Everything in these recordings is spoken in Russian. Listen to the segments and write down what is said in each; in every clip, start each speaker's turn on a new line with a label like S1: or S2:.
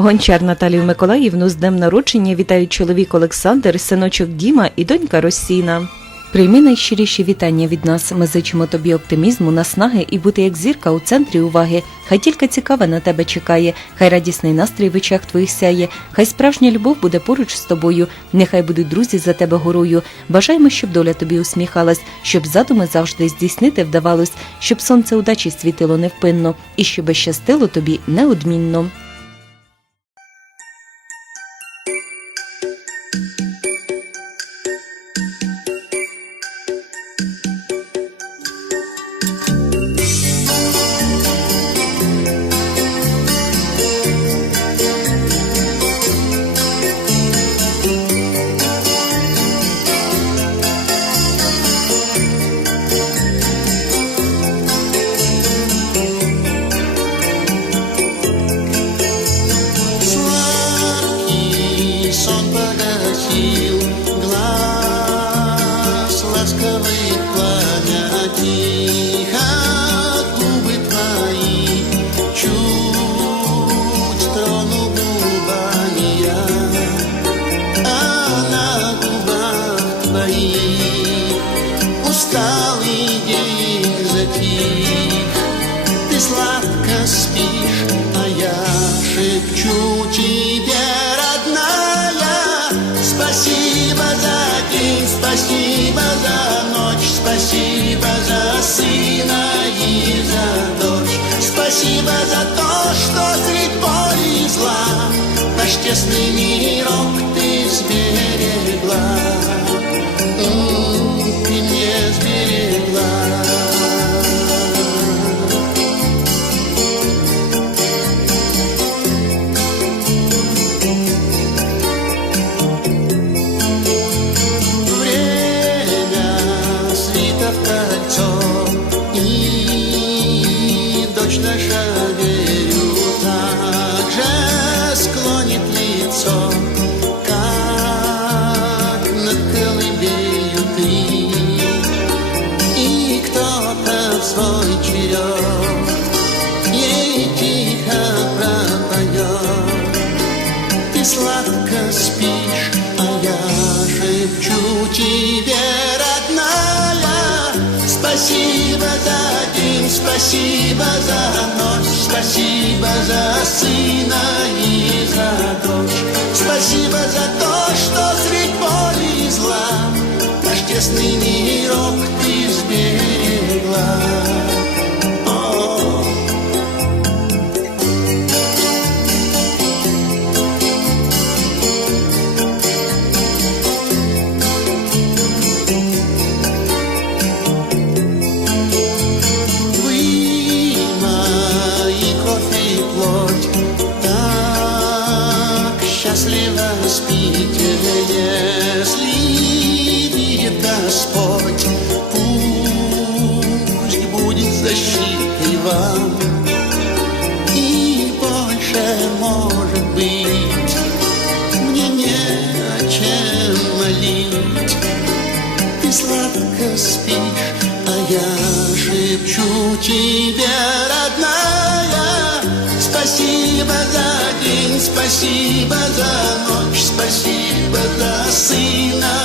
S1: Гончар Наталію Миколаївну з днем народження вітають чоловік Олександр, синочок Діма і донька Росіна. Прийми найщиріші вітання від нас. Ми зичимо тобі оптимізму, наснаги і бути як зірка у центрі уваги. Хай тільки цікаве на тебе чекає, хай радісний настрій в очах твоїх сяє, хай справжня любов буде поруч з тобою. Нехай будуть друзі за тебе горою. Бажаємо, щоб доля тобі усміхалась, щоб задуми завжди здійснити вдавалось, щоб сонце удачі світило невпинно, і щоб щастило тобі неодмінно.
S2: Усталый день затих. Ты сладко спишь, а я шепчу тебе, родная, спасибо за день, спасибо за ночь, спасибо за сына и за дочь, спасибо за то, что боли и зла наш тесный мирок ты сберегла, как над колыбелью ты. И кто-то в свой черед ей тихо пропоет. Ты сладко спишь, а я шепчу тебе, спасибо за ночь, спасибо за сына и за дочь, спасибо за то, что средь боли и зла наш тесный мирок ты и больше может быть мне не о чем молить. Ты сладко спишь, а я шепчу тебе, родная, спасибо за день, спасибо за ночь, спасибо за сына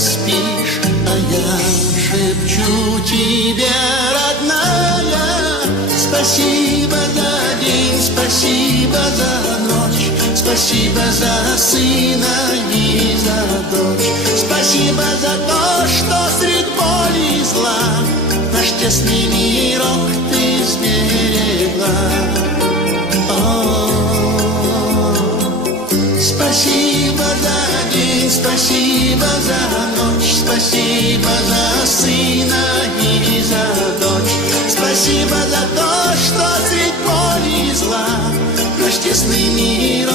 S2: спишь, а я шепчу тебе, родная, спасибо за день, спасибо за ночь, спасибо за сына и за дочь, спасибо за то, что средь боли и зла наш тесный мирок ты спасибо за сына и за дочь. Спасибо за то, что боли и зла наш тесный мир